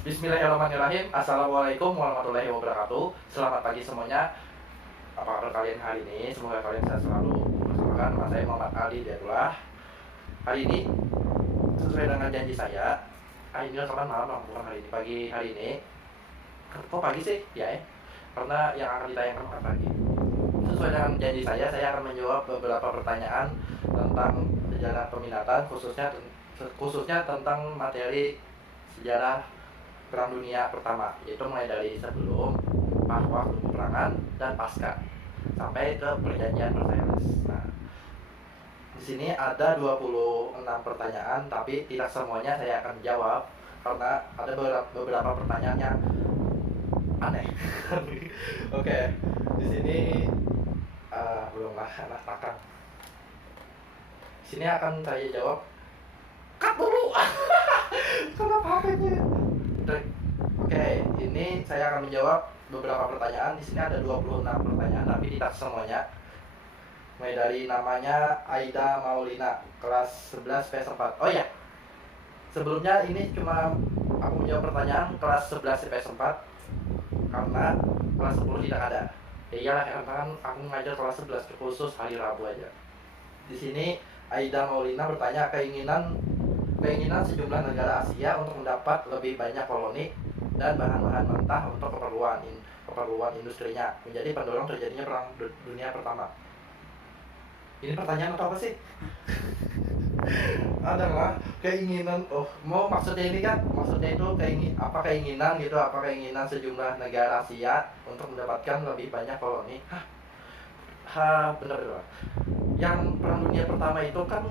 Bismillahirrahmanirrahim. Assalamualaikum warahmatullahi wabarakatuh. Selamat pagi semuanya. Apa kabar kalian hari ini? Semoga kalian sehat selalu. Bersama nama saya Muhammad Ali Diatullah. Hari ini sesuai dengan janji saya. Ini rekaman malam, bukan hari ini. Pagi hari ini. Kok pagi sih? Karena yang akan ditayangkan bukan pagi. Sesuai dengan janji saya akan menjawab beberapa pertanyaan tentang sejarah peminatan, khususnya tentang materi sejarah Perang Dunia Pertama, yaitu mulai dari sebelum, pas waktu peperangan, dan pasca sampai ke Perjanjian Versailles. Nah, di sini ada 26 pertanyaan, tapi tidak semuanya saya akan jawab karena ada beberapa pertanyaan yang aneh. Oke, di sini belumlah anak takang. Di sini akan saya jawab. Cut dulu. Kenapa HP-nya? Oke, ini saya akan menjawab beberapa pertanyaan. Di sini ada 26 pertanyaan, tapi tidak semuanya. Mulai dari namanya Aida Maulina, kelas 11 PS4. Oh iya, sebelumnya ini cuma aku menjawab pertanyaan kelas 11 PS4 karena kelas 10 tidak ada. Ya iyalah, karena kan aku ngajar kelas 11 khusus hari Rabu aja. Di sini Aida Maulina bertanya keinginan sejumlah negara Asia untuk mendapat lebih banyak koloni dan bahan-bahan mentah untuk keperluan industrinya, menjadi pendorong terjadinya Perang Dunia Pertama. Ini pertanyaan atau apa sih? Adalah keinginan, maksudnya itu keinginan sejumlah negara Asia untuk mendapatkan lebih banyak koloni. Benar. Yang Perang Dunia Pertama itu kan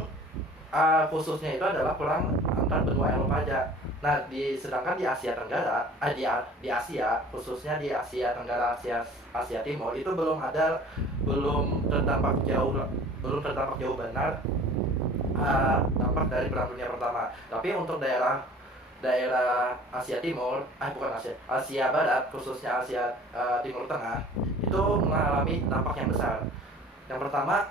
khususnya itu adalah perang antar benua Eropa aja. Nah, sedangkan di Asia Tenggara, di Asia, khususnya di Asia Tenggara, Asia Timur itu belum terdampak jauh benar dampak dari Perang Dunia Pertama. Tapi untuk daerah Asia Timur, Asia Barat, khususnya Asia Timur Tengah, itu mengalami dampak yang besar. Yang pertama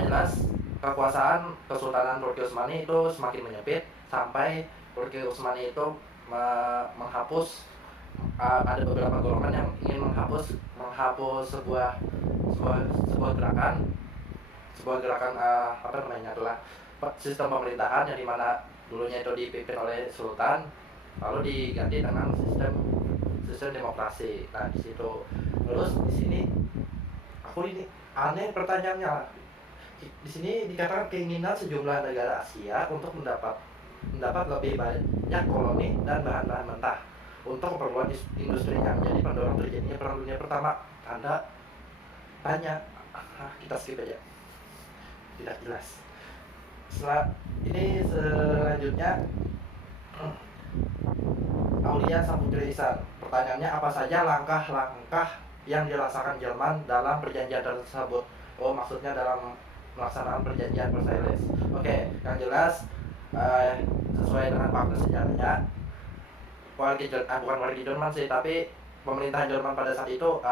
jelas kekuasaan Kesultanan Turki Utsmani itu semakin menyempit sampai Turki Utsmani itu menghapus ada beberapa golongan yang ingin menghapus sebuah gerakan adalah sistem pemerintahan yang dimana dulunya itu dipimpin oleh sultan lalu diganti dengan sistem demokrasi. Nah, di situ terus di sini ini aneh pertanyaannya. Di sini dikatakan keinginan sejumlah negara Asia untuk mendapat lebih banyak koloni dan bahan-bahan mentah untuk keperluan industrinya, menjadi pendorong terjadinya Perang Dunia Pertama. Tanda tanya. Kita skip aja, tidak jelas. Selanjutnya Aulia Saputri Ihsan, pertanyaannya apa saja langkah-langkah yang dirasakan Jerman dalam perjanjian tersebut? Maksudnya dalam melaksanakan perjanjian Versailles. Oke, yang jelas sesuai dengan fakta sejarahnya, bukan warga Jerman sih, tapi pemerintahan Jerman pada saat itu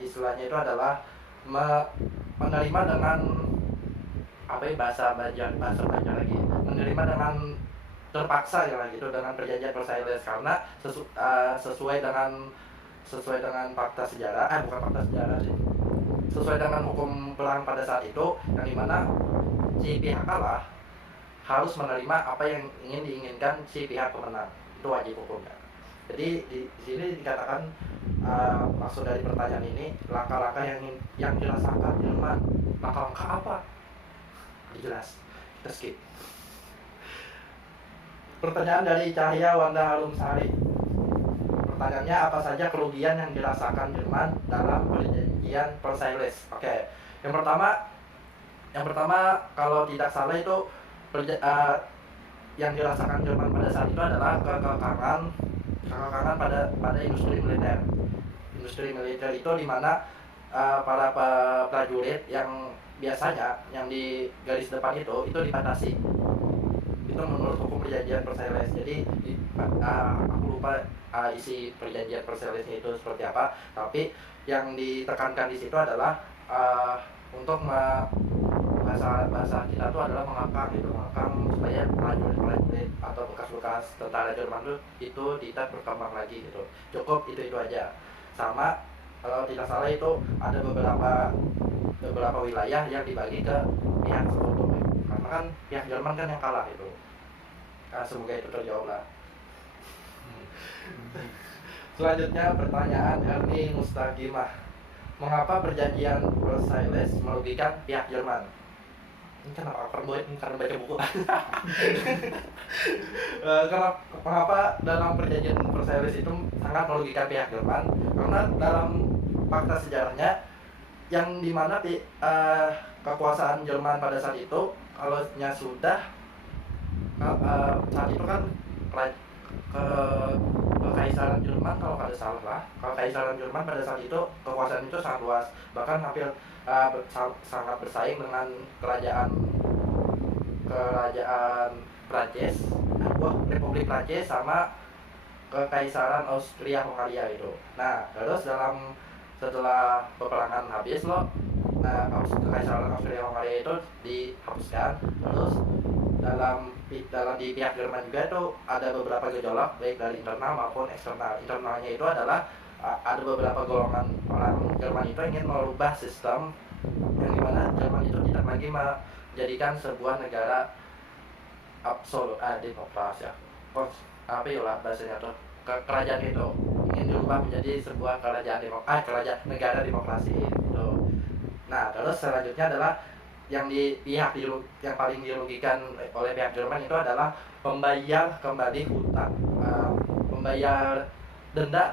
istilahnya itu adalah menerima dengan bahasa Banjar lagi, menerima dengan terpaksa dengan perjanjian Versailles karena sesuai dengan fakta sejarah, bukan fakta sejarah sih, sesuai dengan hukum perang pada saat itu, yang dimana si pihak kalah harus menerima apa yang ingin diinginkan si pihak pemenang. Itu wajib hukumnya. Jadi di sini dikatakan maksud dari pertanyaan ini, langkah-langkah yang dirasakan Jerman. Langkah-langkah apa? Jelas. Kita skip. Pertanyaan dari Cahya Wanda Harumsari. Pertanyaannya, apa saja kerugian yang dirasakan Jerman dalam perjanjian Versailles? Oke. Yang pertama kalau tidak salah itu yang dirasakan Jerman pada saat itu adalah kekangan pada industri militer. Industri militer itu di mana para prajurit yang biasanya yang di garis depan itu dibatasi. Itu menurut hukum perjanjian Versailles. Jadi aku lupa isi perjanjian Versailles itu seperti apa, tapi yang ditekankan di situ adalah untuk bahasa bahasa kita tuh adalah mengakang gitu, mengakang supaya prajurit atau bekas-bekas tentara Jerman tuh itu tidak berkembang lagi gitu. Cukup itu aja. Sama kalau tidak salah itu ada beberapa wilayah yang dibagi ke pihak sekutu karena kan pihak Jerman kan yang kalah itu. Nah, semoga itu terjawab lah. Selanjutnya pertanyaan Erni Mustaqimah. Mengapa perjanjian Versailles merugikan pihak Jerman? Ini kenapa karena baca buku? Mengapa dalam perjanjian Versailles itu sangat merugikan pihak Jerman? Karena dalam fakta sejarahnya yang dimana kekuasaan Jerman pada saat itu kalau sudah saat itu kan Kekaisaran Jerman kalau ada salah lah, Kekaisaran Jerman pada saat itu kekuasaan itu sangat luas, bahkan hampir sangat bersaing dengan kerajaan Prancis, Republik Prancis sama Kekaisaran Austria Hungaria itu. Nah terus setelah peperangan habis loh, nah Kekaisaran Austria Hungaria itu dihapuskan. Terus di pihak Jerman juga itu ada beberapa gejolak baik dari internal maupun eksternal. Internalnya itu adalah ada beberapa golongan orang Jerman itu ingin merubah sistem yang dimana Jerman itu tidak lagi menjadikan sebuah negara absolut demokrasi ya. Apa ya lah bahasanya tuh, kerajaan itu ingin dirubah menjadi sebuah negara demokrasi itu. Nah terus selanjutnya adalah yang paling dirugikan oleh pihak Jerman itu adalah membayar kembali hutang, membayar denda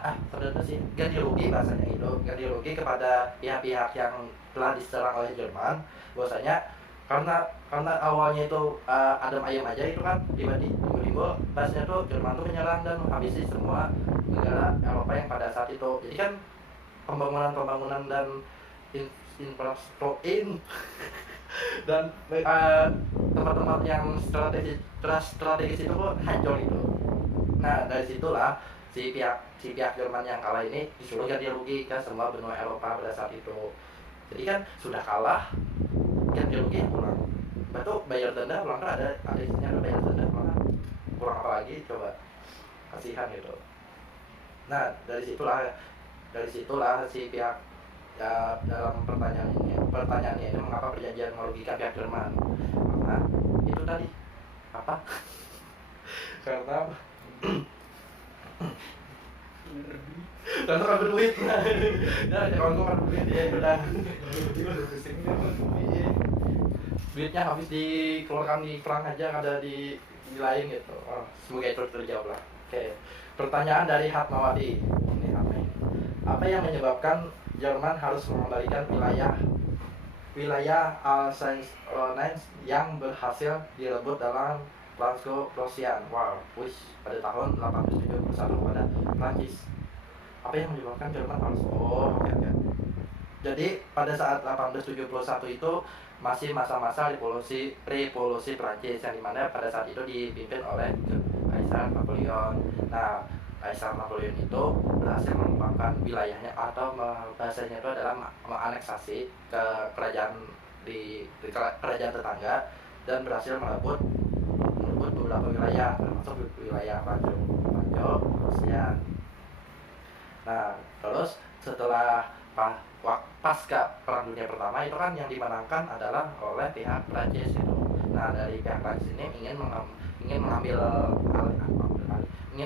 sih ganti rugi bahasanya itu, ganti rugi kepada pihak-pihak yang telah diserang oleh Jerman. Bahwasanya karena awalnya itu adem ayem aja itu kan, tiba-tiba bahasanya tuh Jerman tuh menyerang dan menghabisi semua negara Eropa yang pada saat itu. Jadi kan pembangunan dan infrastruktur dan tempat-tempat yang strategis itu pun hancur itu. Nah dari situlah si pihak Jerman yang kalah ini disuruh ganti rugi ke semua benua Eropa pada saat itu. Jadi kan sudah kalah, ganti rugi pulang, betul bayar denda pulang kan ada isinya, ada bayar denda pulang, kurang apa lagi coba, kasihan gitu. Nah dari situlah si pihak ya dalam pertanyaannya ini mengapa perjanjian merugikan pihak Jerman? Karena itu tadi apa? Karena berduit. Nah, kalau gue kan berduit ya udah. Duitnya habis dikeluarkan di perang aja, ada di lain gitu. Semoga itu terjawab lah. Oke. Pertanyaan dari Hatmawati. Ini apa yang menyebabkan Jerman harus mengembalikan wilayah Alsace-Lorraine yang berhasil direbut dalam Franco-Prussian War pada tahun 1871 pada Prancis? Apa yang menyebabkan Jerman harus oke. Jadi pada saat 1871 itu masih masa-masa revolusi Prancis yang dimana pada saat itu dipimpin oleh Kaisar Napoleon. Nah Kaisar Napoleon itu berhasil mengembangkan wilayahnya atau bahasanya itu adalah menganeksasi ke kerajaan kerajaan tetangga dan berhasil merebut beberapa wilayah termasuk wilayah Prusia. Nah terus setelah pasca Perang Dunia Pertama itu kan yang dimenangkan adalah oleh pihak Prancis itu. Nah dari pihak Prancis ini ingin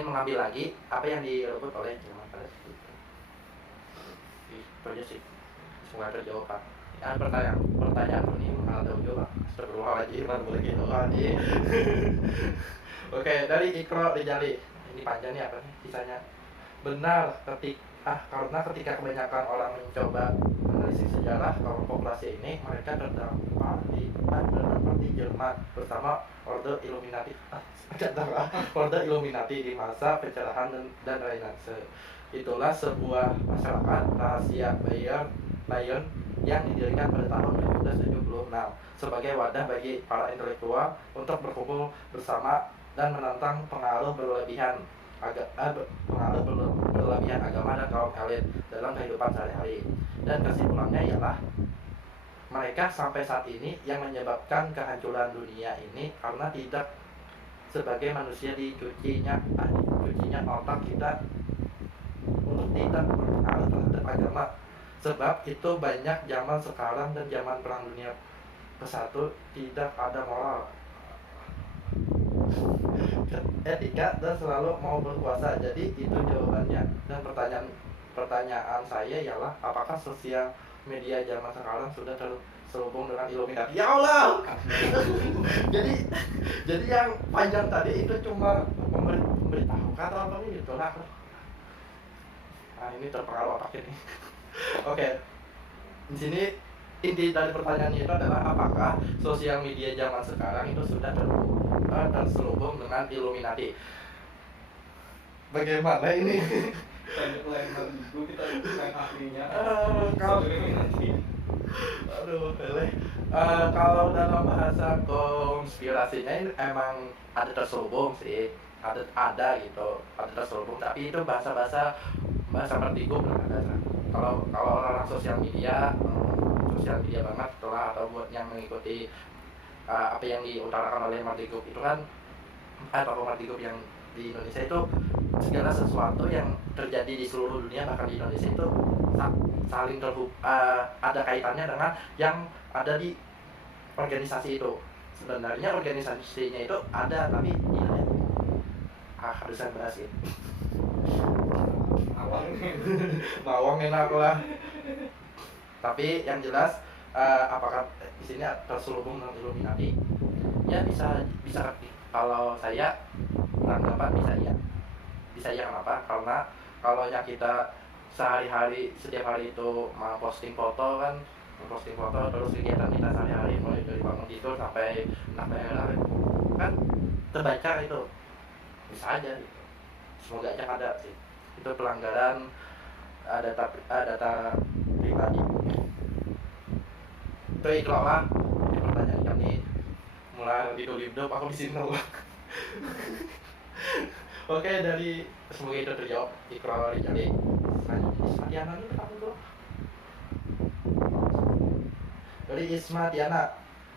mengambil lagi apa yang direbut oleh Jerman pada saat itu. Itu aja sih. Semoga terjawab Pak. Ya, pertanyaan ini malah terjawab. Astagfirullahaladzim, boleh gitu kan. Oke, dari Ikro Rijali. Ini panjang nih apa nih kisahnya. Benar karena ketika kebanyakan orang mencoba analisis sejarah kaum populasi ini, mereka terdampar di Jerman bersama Orde Illuminati. Orde Illuminati di masa pencerahan dan Renaissance. Itulah sebuah masyarakat rahasia Bayern yang didirikan pada tahun 1776 sebagai wadah bagi para intelektual untuk berkumpul bersama dan menentang pengaruh berlebihan agama dan kaum elit dalam kehidupan sehari-hari. Dan kesimpulannya ialah mereka sampai saat ini yang menyebabkan kehancuran dunia ini karena tidak sebagai manusia dicucinya otak kita untuk tidak berpengaruh terhadap agama. Sebab itu banyak zaman sekarang dan zaman perang dunia ke-1 tidak ada moral, etika, dan selalu mau berkuasa. Jadi itu jawabannya. Dan pertanyaan saya ialah apakah sosial media zaman sekarang sudah terhubung dengan Illuminati? Ya Allah. jadi yang panjang tadi itu cuma memberitahu kata apa nih gitu lah. Nah, ini terpengaruh otak ini. Oke. Di sini inti dari pertanyaannya itu adalah apakah sosial media zaman sekarang itu sudah terselubung dengan Illuminati? Bagaimana ini? Kita main ahlinya. Kalau dalam bahasa konspirasinya ini emang ada terselubung sih, ada gitu, ada terselubung. Tapi itu bahasa mertigu benar. Kalau orang sosial media banget setelah atau buat yang mengikuti apa yang diutarakan oleh Martigub itu kan, atau Martigub yang di Indonesia itu segala sesuatu yang terjadi di seluruh dunia bahkan di Indonesia itu saling ada kaitannya dengan yang ada di organisasi itu. Sebenarnya organisasinya itu ada tapi ya harusan bahas gitu. Mawang enak lah. Tapi yang jelas apakah di sini terselubung dengan Illuminati? Ya bisa kalau saya beranggapan bisa ya. Kenapa? Karena kalau yang kita sehari-hari setiap hari itu mau posting foto terus kegiatan kita sehari-hari mulai dari bangun tidur sampai kan terbaca itu bisa aja gitu. Semoga aja ada sih. Itu pelanggaran data pribadi. Itu iklan pertanyaan kami mulai hidup aku di sini loh. Oke, dari semoga itu terjawab iklan Rijali. Selanjutnya Isma Tiana ini kamu tuh. Dari Isma Tiana,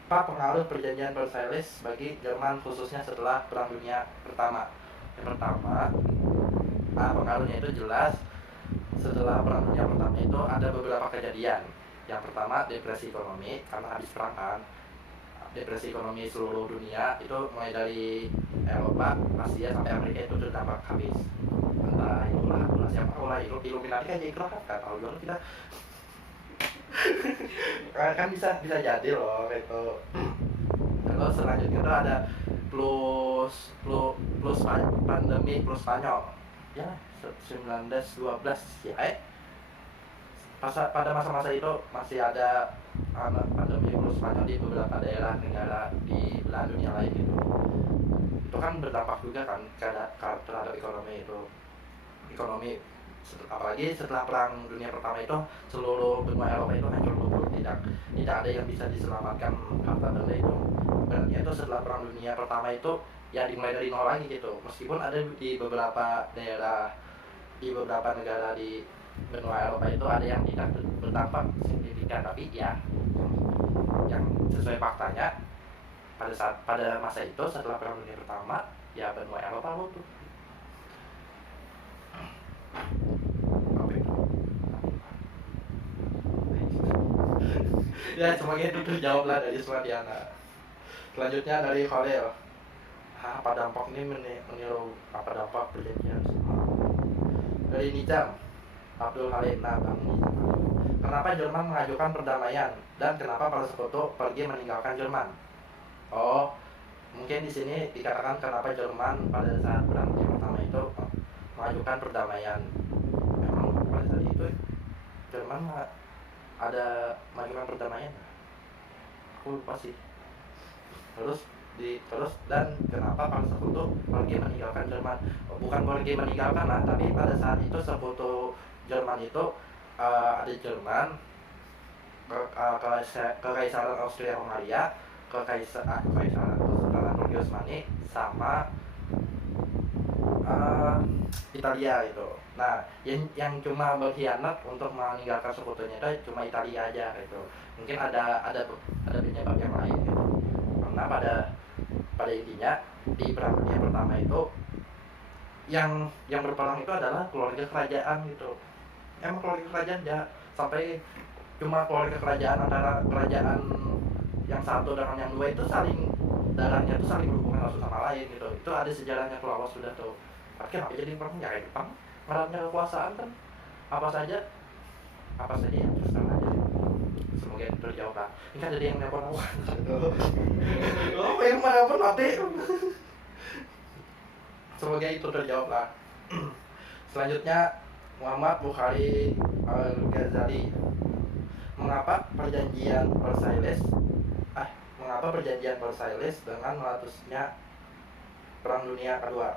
apa pengaruh perjanjian Versailles bagi Jerman khususnya setelah Perang Dunia Pertama? Yang pertama, pengaruhnya itu jelas. Setelah Perang Dunia Pertama itu ada beberapa kejadian. Yang pertama, depresi ekonomi karena habis perang kan. Depresi ekonomi seluruh dunia itu mulai dari Eropa, Asia sampai Amerika itu terdampak habis. Entah itulah siapa Illuminati kan jadi kan kalau dulu kita kan bisa jadi loh itu. Kalau selanjutnya itu ada plus pandemi plus Spanyol ya 1912 ya pada masa-masa itu masih ada pandemi flu Spanyol di beberapa daerah negara di belahan dunia lain gitu. Itu kan berdampak juga kan terhadap ekonomi apalagi setelah Perang Dunia Pertama itu seluruh benua Eropa itu hancur lebur, tidak ada yang bisa diselamatkan harta benda itu. Berarti itu setelah Perang Dunia Pertama itu ya dimulai dari nol lagi gitu. Meskipun ada di beberapa daerah di beberapa negara di benua Eropa itu ada yang tidak berdampak signifikan, tapi ya yang sesuai faktanya pada masa itu setelah Perang Dunia Pertama ya benua Eropa runtuh. Ya semoga itu terjawab lah dari Suadiana. Selanjutnya dari Khalil, apa dampak ini meniru apa dampak perjanjian dari Nijam Abdul Halim. Nah, kenapa Jerman mengajukan perdamaian dan kenapa para sekutu pergi meninggalkan Jerman? Oh, mungkin di sini dikatakan kenapa Jerman pada saat Perang Dunia Pertama itu mengajukan perdamaian. Memang pada saat itu Jerman ada mengajukan perdamaian? Aku lupa sih. Terus dan kenapa para sekutu pergi meninggalkan Jerman? Bukan pergi meninggalkan lah, tapi pada saat itu sekutu Jerman itu ada Jerman, Kekaisaran Austria Hungaria, Kekaisaran Turki Utsmani, sama eh, Italia gitu. Nah, yang cuma berkhianat untuk meninggalkan sekutunya itu cuma Italia aja gitu. Mungkin ada penyebab yang lain gitu. Karena pada intinya di perang dunia pertama itu yang berperang itu adalah keluarga kerajaan gitu. Emang keluarga kerajaan ya, sampai cuma keluarga kerajaan antara kerajaan yang satu dengan yang dua itu saling darahnya tuh saling berhubungan satu sama lain gitu. Itu ada sejarahnya kalau sudah tuh. Tapi kenapa jadi perang ya kayak Jepang? Maratnya kekuasaan kan apa saja yang terserah aja. Semoga itu terjawab lah. Ini kan jadi yang nelpon aku. Oh, yang mana pun mati. Semoga itu terjawab lah. Selanjutnya Muhammad Bukhari Al-Ghazali. Mengapa perjanjian Versailles dengan meletusnya Perang Dunia Kedua?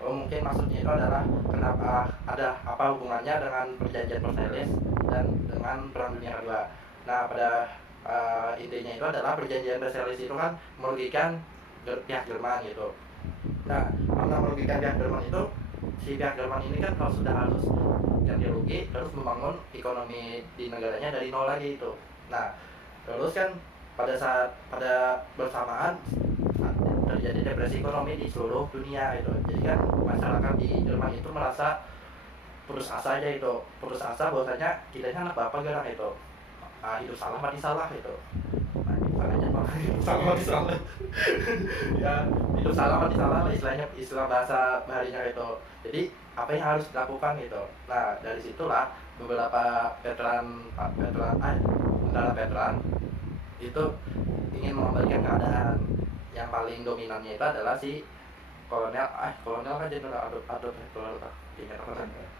Mungkin maksudnya itu adalah kenapa ada apa hubungannya dengan perjanjian Versailles dan dengan Perang Dunia Kedua. Nah, pada intinya itu adalah perjanjian Versailles itu kan merugikan pihak Jerman gitu. Nah, karena merugikan pihak Jerman itu, si pihak Jerman ini kan kalau sudah harus ganti rugi, terus membangun ekonomi di negaranya dari nol lagi itu. Nah, terus kan pada bersamaan terjadi depresi ekonomi di seluruh dunia itu. Jadi kan masyarakat di Jerman itu merasa putus asa aja itu, putus asa bahwasanya kita ini anak bapak garang itu. Hidup salah mati salah itu. Nah, hidup salah mati salah. Ya, hidup salah mati salah istilah bahasa baharinya itu. Jadi apa yang harus dilakukan gitu. Nah, dari situlah beberapa veteran itu ingin mengembalikan keadaan. Yang paling dominannya itu adalah si kolonel kan Jenderal Adolf Hitler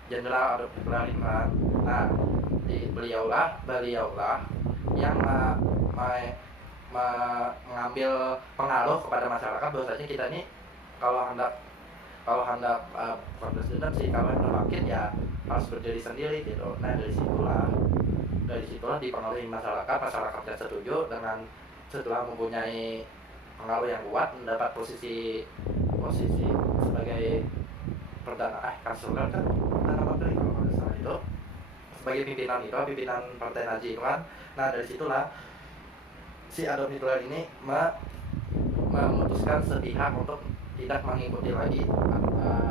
Jenderal Adolf Hitler kan. Nah, beliaulah yang mengambil pengaruh kepada masyarakat bahwasanya kita ini kalau hendak bukan presiden sih, kalau hendak bangkit ya harus berdiri sendiri gitu. Nah, dari situlah dipengaruhi masyarakatnya setuju dengan setelah mempunyai pengaruh yang kuat, mendapat posisi sebagai kansler kan, perdana menteri kalau nggak salah itu, sebagai pimpinan partai Nazi itu kan. Nah, dari situlah si Adolf Hitler ini memutuskan sepihak untuk tidak mengikuti lagi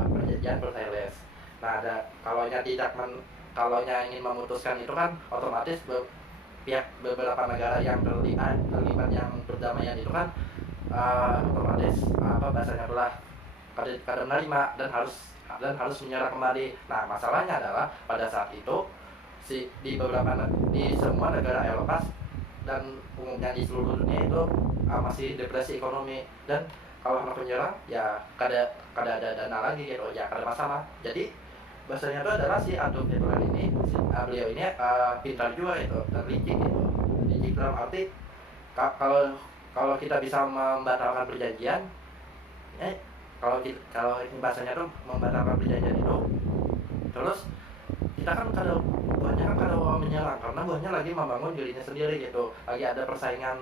perjanjian Versailles. Nah, kalau ingin memutuskan itu kan otomatis pihak beberapa negara yang terlibat yang perdamaian itu kan otomatis bahasanya adalah kada menerima dan harus menyerah kembali. Nah, masalahnya adalah pada saat itu di semua negara Eropa dan umumnya di seluruh dunia itu masih depresi ekonomi, dan kalau hendak menyerang ya kada ada dana lagi gitu, ya kada masalah. Jadi bahasanya itu adalah si Adolf Hitler ini, beliau ini pintar juga itu dan licik dalam arti kalau kita bisa membatalkan perjanjian, kalau ini bahasanya tuh membatalkan perjanjian itu, terus kita kan kada menyerang karena buahnya lagi membangun dirinya sendiri gitu, lagi ada persaingan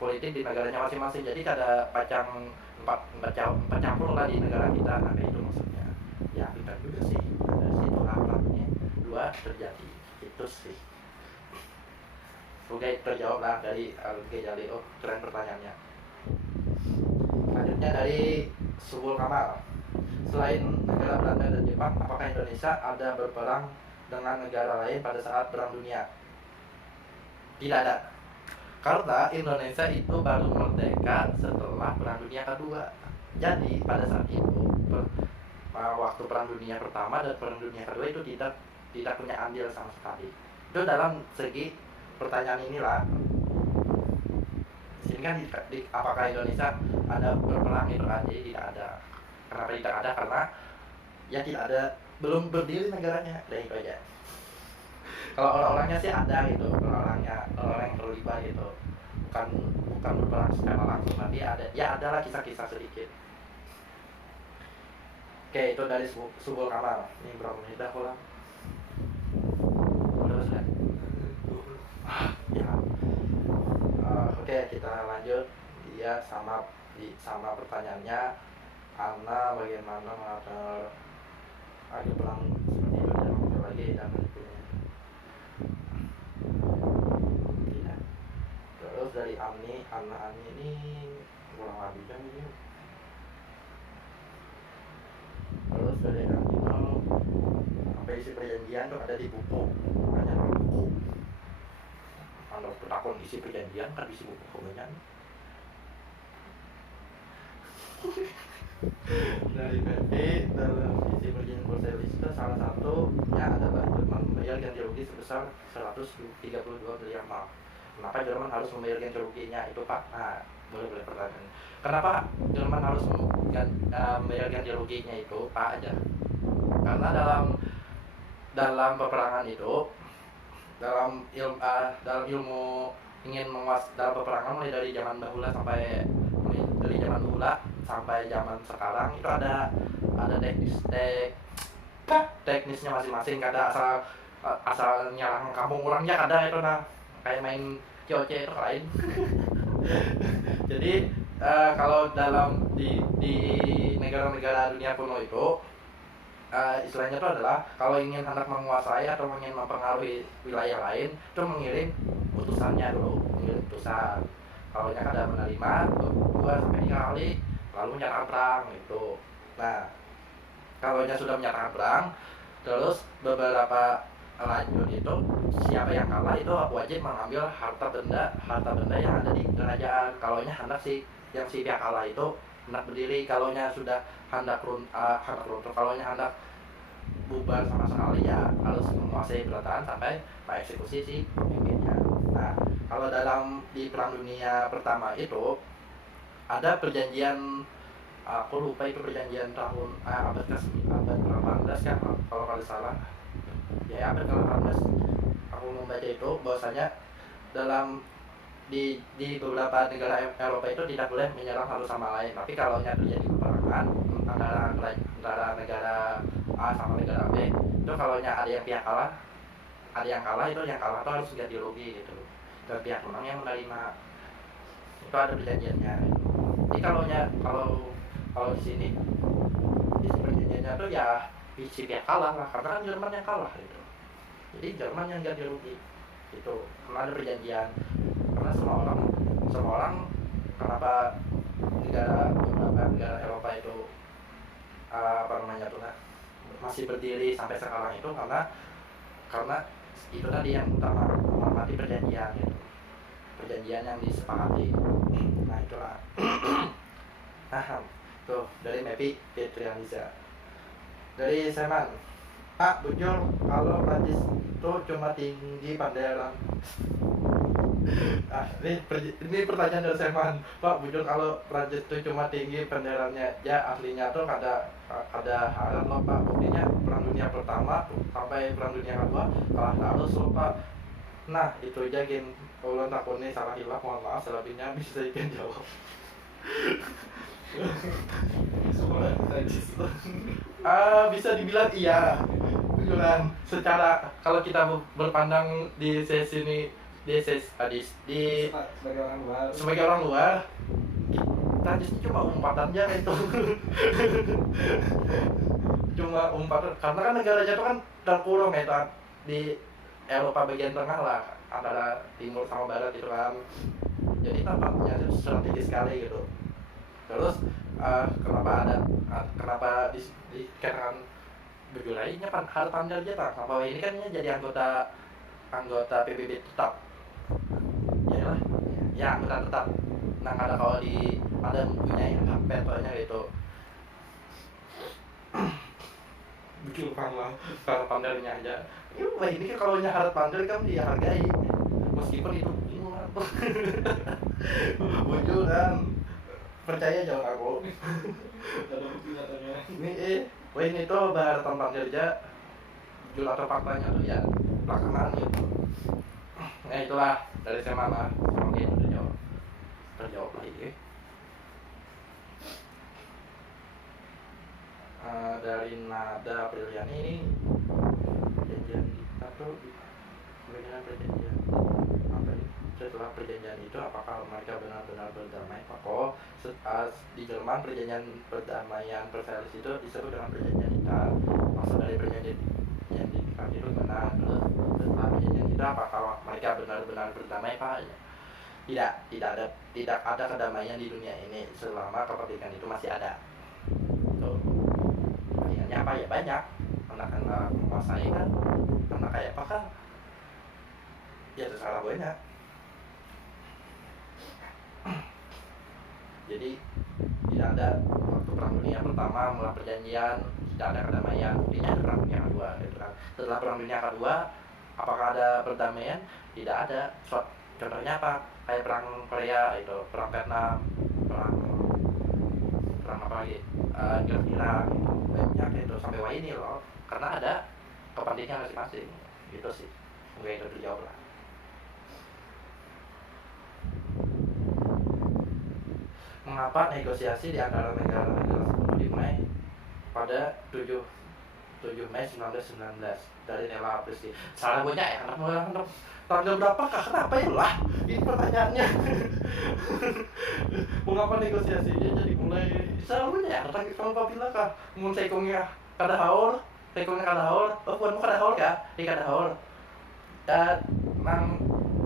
politik di negaranya masing-masing, jadi kada empat campur lah di negara kita. Nah, itu maksudnya ya pintar juga sih. Dari situ alatnya dua terjadi itu sih. Oke, terjawab lah dari Al-Ghazali. Oh, keren pertanyaannya. Selanjutnya dari Subul Kamal. Selain negara Belanda dan Jepang, apakah Indonesia ada berperang dengan negara lain pada saat Perang Dunia? Tidak ada. Karena Indonesia itu baru merdeka setelah Perang Dunia Kedua. Jadi pada saat itu waktu Perang Dunia Pertama dan Perang Dunia Kedua itu tidak punya andil sama sekali. Itu dalam segi pertanyaan inilah. Di sini kan apakah Indonesia ada berperang itu kan? Jadi tidak ada. Kenapa tidak ada? Karena ya tidak ada, belum berdiri negaranya. Dan itu aja. Kalau orang-orangnya sih ada gitu, orang yang terlibat gitu, bukan berperang secara langsung, tapi ada lah kisah-kisah sedikit. Oke, itu dari Subul Kamal. Ini berapa menit dah pulang? Udah selesai. Ya. Oke, kita lanjut. Dia sama pertanyaannya. Anda bagaimana mengatur ada pelang seperti itu dan mungkin lagi dan berikutnya tidak. Terus dari Ani ini kurang lebih kan ini. Terus dari Ani mau sampai isi perjanjian tuh ada di buku, hanya buku. Kalau takut isi perjanjian kan isi buku kebanyakan. Dari PP dalam isi perjanjian Borselis salah satunya adalah Jerman membayar ganti rugi sebesar 132 miliar mark. Kenapa Jerman harus membayar ganti ruginya itu Pak? Nah, boleh pertanyaan. Kenapa Jerman harus membayar ganti ruginya itu Pak aja? Karena dalam peperangan itu dalam ilmu ingin dalam peperangan mulai dari zaman bahula sampai zaman sekarang itu ada teknisnya masing-masing. Kada asal nyerang kampung orangnya kada itu nah kayak main COC itu lain. Jadi kalau di negara-negara dunia kuno itu istilahnya itu adalah kalau ingin hendak menguasai atau ingin mempengaruhi wilayah lain itu mengirim utusannya dulu, mengirim utusan. Kalau nya kada menerima 2-3 kali lalu menyatakan perang gitu. Nah, kalau nya sudah menyatakan perang, terus beberapa lanjut itu siapa yang kalah itu wajib mengambil harta benda yang ada di kerajaan. Kalau nya hendak si pihak kalah itu hendak berdiri, kalau nya sudah hendak runtuh, kalau nya hendak bubar sama sekali ya harus menguasai pemberontakan sampai mengeksekusi si pemimpinnya. Nah, kalau di Perang Dunia Pertama itu ada perjanjian, aku lupa itu perjanjian tahun abad ke-18 kan kalau kada salah. Ya abad ke-18 aku membaca itu bahwasanya di beberapa negara Eropa itu tidak boleh menyerang satu sama lain. Tapi kalau terjadi peperangan antara negara A sama negara B, itu kalau ada yang kalah itu harus ganti rugi gitu. Dan pihak menang yang menerima. Itu ada perjanjiannya. Jadi kalau di sini perjanjiannya tuh ya si pihak kalah lah, karena kan Jerman yang kalah gitu. Jadi Jerman yang ganti rugi itu karena ada perjanjian. Karena semua orang kenapa beberapa negara Eropa itu masih berdiri sampai sekarang itu karena itu tadi yang utama, menghormati perjanjian gitu. Perjanjian yang disepakati. Nah itulah. Tuh dari Mepi Petrianisa. Dari Seman, Pak Bujur, kalau Prancis itu cuma tinggi pandairan. Ini pertanyaan dari Seman. Pak Bujur, kalau Prancis itu cuma tinggi benderanya, ya aslinya tuh ada haram loh Pak. Buktinya Perang Dunia Pertama sampai Perang Dunia Kedua kalah terus loh Pak. Nah itu aja game. Kalau takutnya salah hilaf, mohon maaf selebihnya bisa ikan jawab. Bisa dibilang iya. Beneran. Secara kalau kita berpandang di sesi ini sebagai orang luar Prancis cuma umpatannya itu. Cuma umpatan karena kan negaranya itu kan terkurung ya di Eropa bagian tengah lah, antara timur sama barat itu kan. Jadi tampaknya itu strategis sekali gitu. Terus kenapa dikatakan bergulainya harus pandai aja tak? Apa ini kan jadi anggota PBB tetap. Ya lah, ya anggota tetap. Nah kalau ada mempunyai hak vetonya gitu. Betul lah, kalau pandarnya aja. Ini kan kalau harus pandai kan dihargai, meskipun itu bingung apa. Muncul kan. Percaya jangan aku. Ada bukti nyatanya. Ini tuh bahar tentang kerja jujur atau faktanya tuh ya belakangan gitu. Nah itulah dari SMA lah. Semoga itu terjawab lagi. Dari Nada Apriliani ini janjian kita tuh Dengan perjanjian apa ini? Setelah perjanjian itu apakah mereka benar-benar berdamai? Oh, di Jerman perjanjian perdamaian Versailles itu disebut dengan perjanjian Nikah. Maksud dari perjanjian yang Nikah itu benar. Terus setelah perjanjian itu apakah mereka benar-benar berdamai Pak? Tidak ada kedamaian di dunia ini selama kepentingan itu masih ada. Tuh. Kepentingannya apa ya banyak. Anak-anak menguasai kan, anak kayak apa kan? Ya terserah banyak. Jadi tidak ada waktu perang dunia pertama mulai perjanjian tidak ada kedamaian, buktinya ada perang dunia kedua gitu kan. Setelah perang dunia kedua apakah ada perdamaian? Tidak ada. Contohnya apa? Kayak perang Korea itu, perang Vietnam, perang apa lagi? Irak gitu. Banyak itu sampai wah ini loh, karena ada kepentingan masing-masing gitu sih. Mungkin itu terjawab lah. Mengapa negosiasi di antara negara-negara tersebut dimulai pada 7 Mei 1919 dari Nela Apriski? Salah gue ya, anak tanggal berapakah? Kenapa ya lah? Ini pertanyaannya. Mengapa negosiasinya jadi mulai? Salah gue ya, kalau kau bilang kah? Mun sekongnya kada haul, oh bukan kada haul kah? Kada haul. Dan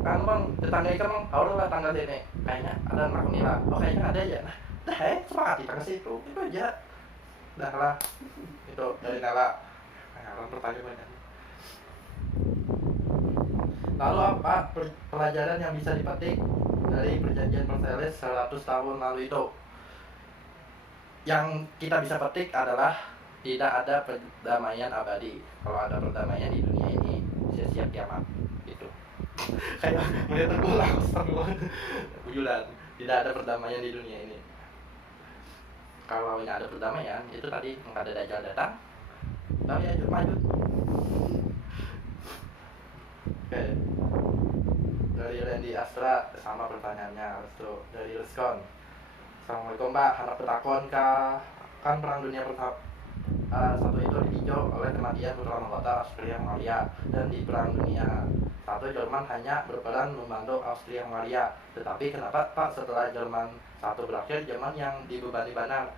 kan bang tetangga ikan bang haul lah tanggal ini. Kayaknya ada anak nila. Oh kayaknya ada aja. Nah, semangat kita ke situ. Itu aja. Dah lah. Itu dari Nela. Nah, pertanyaan banyak. Lalu apa pelajaran yang bisa dipetik dari perjanjian Versailles 100 tahun lalu itu? Yang kita bisa petik adalah tidak ada perdamaian abadi. Kalau ada perdamaian di dunia ini, siap kiamat. Itu. Kayak melihat tergulang, bujulan. Tidak ada perdamaian di dunia ini. Kalau tidak ada perdamaian, itu tadi nggak ada dajjal datang, tapi ya maju. Oke. Dari Randy Astra sama pertanyaannya Restu dari Respon. Assalamualaikum Mbak, anak petakon kah? Kan perang dunia satu itu dipicu oleh kematian putra mahkota Austria Hungaria, dan di perang dunia satu Jerman hanya berperan membantu Austria Hungaria. Tetapi kenapa Pak setelah Jerman satu berakhir Jerman yang dibebani benar?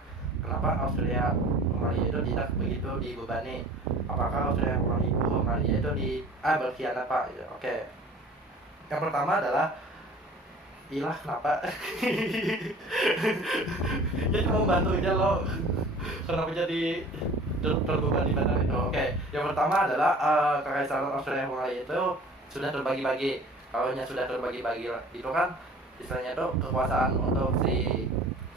Kenapa Austria Hungaria itu tidak begitu dibebani? Apakah Austria Hungaria itu berkhianat Pak? Oke. Yang pertama adalah ilah kenapa? Dia cuma membantu aja loh. Kenapa jadi terbebani benar itu? Oke. Yang pertama adalah kekaisaran Austria Hungaria itu sudah terbagi-bagi. Kalau sudah terbagi-bagi itu kan istilahnya itu kekuasaan untuk si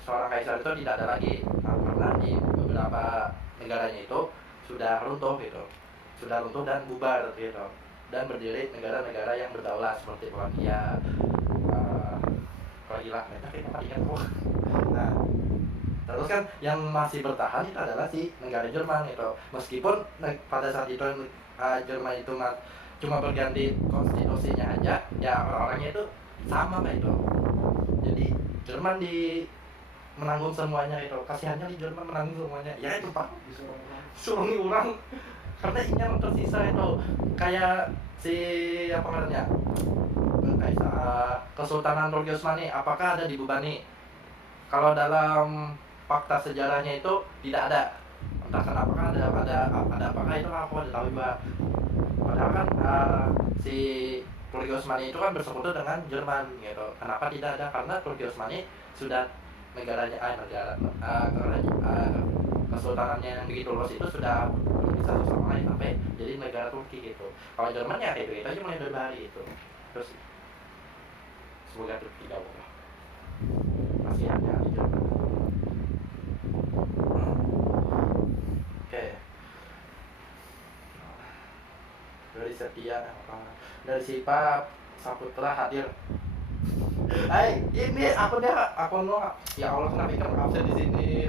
seorang kaisar itu tidak ada lagi. Nah, karena di beberapa negaranya itu sudah runtuh gitu. Sudah runtuh dan bubar gitu. Dan berdiri negara-negara yang berdaulat seperti Polandia, Korea, nah, terus kan yang masih bertahan itu adalah si negara Jerman itu. Meskipun pada saat itu Jerman itu cuma berganti konstitusinya aja, ya orang-orangnya itu sama Pak itu. Jadi Jerman menanggung semuanya itu. Kasihannya di Jerman menanggung semuanya. Ya itu Pak, suruh orang. Karena ini yang tersisa itu kayak si apa namanya Kesultanan Turki Utsmani, apakah ada dibebani? Kalau dalam fakta sejarahnya itu tidak ada. Entah kenapa ada apakah itu aku ada tahu juga. Padahal kan si Turki Utsmani itu kan bersekutu dengan Jerman gitu. Kenapa tidak ada? Karena Turki Utsmani sudah kesultanannya yang begitu luas itu sudah bisa sama lain sampai jadi negara Turki gitu. Kalau Jerman ya kayak gitu aja mulai berbahari itu. Terus semoga Turki jauh lah. Masih ada di Jerman. Oke. Dari Setia dari Sipa Saputra hadir. Hai, ini aku ya Allah kenapa ikan absen di sini?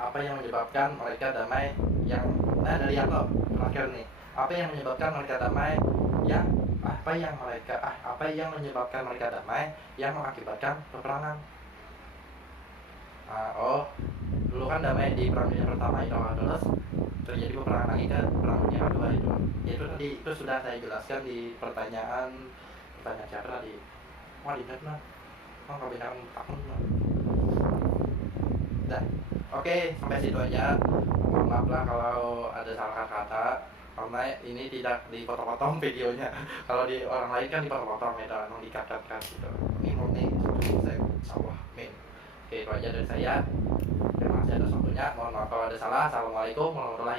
Apa yang menyebabkan mereka damai dari Yanto terakhir nih, apa yang menyebabkan mereka damai apa yang menyebabkan mereka damai yang mengakibatkan peperangan? dulu kan damai di perang dunia pertama itu terus terjadi peperangan lagi ke perang dunia kedua itu tadi itu sudah saya jelaskan di pertanyaan siapa tadi di mana nggak bintang tahun dah. Oke, sampai situ aja. Mohon maaf lah kalau ada salah kata karena ini tidak dipotong-potong videonya. Kalau di orang lain kan dipotong-potong ya, memang dikat-kat gitu. Ini murni saya sawah min. Oke, itu aja dari saya. Terima kasih atas waktunya. Mohon maaf kalau ada salah. Assalamualaikum warahmatullahi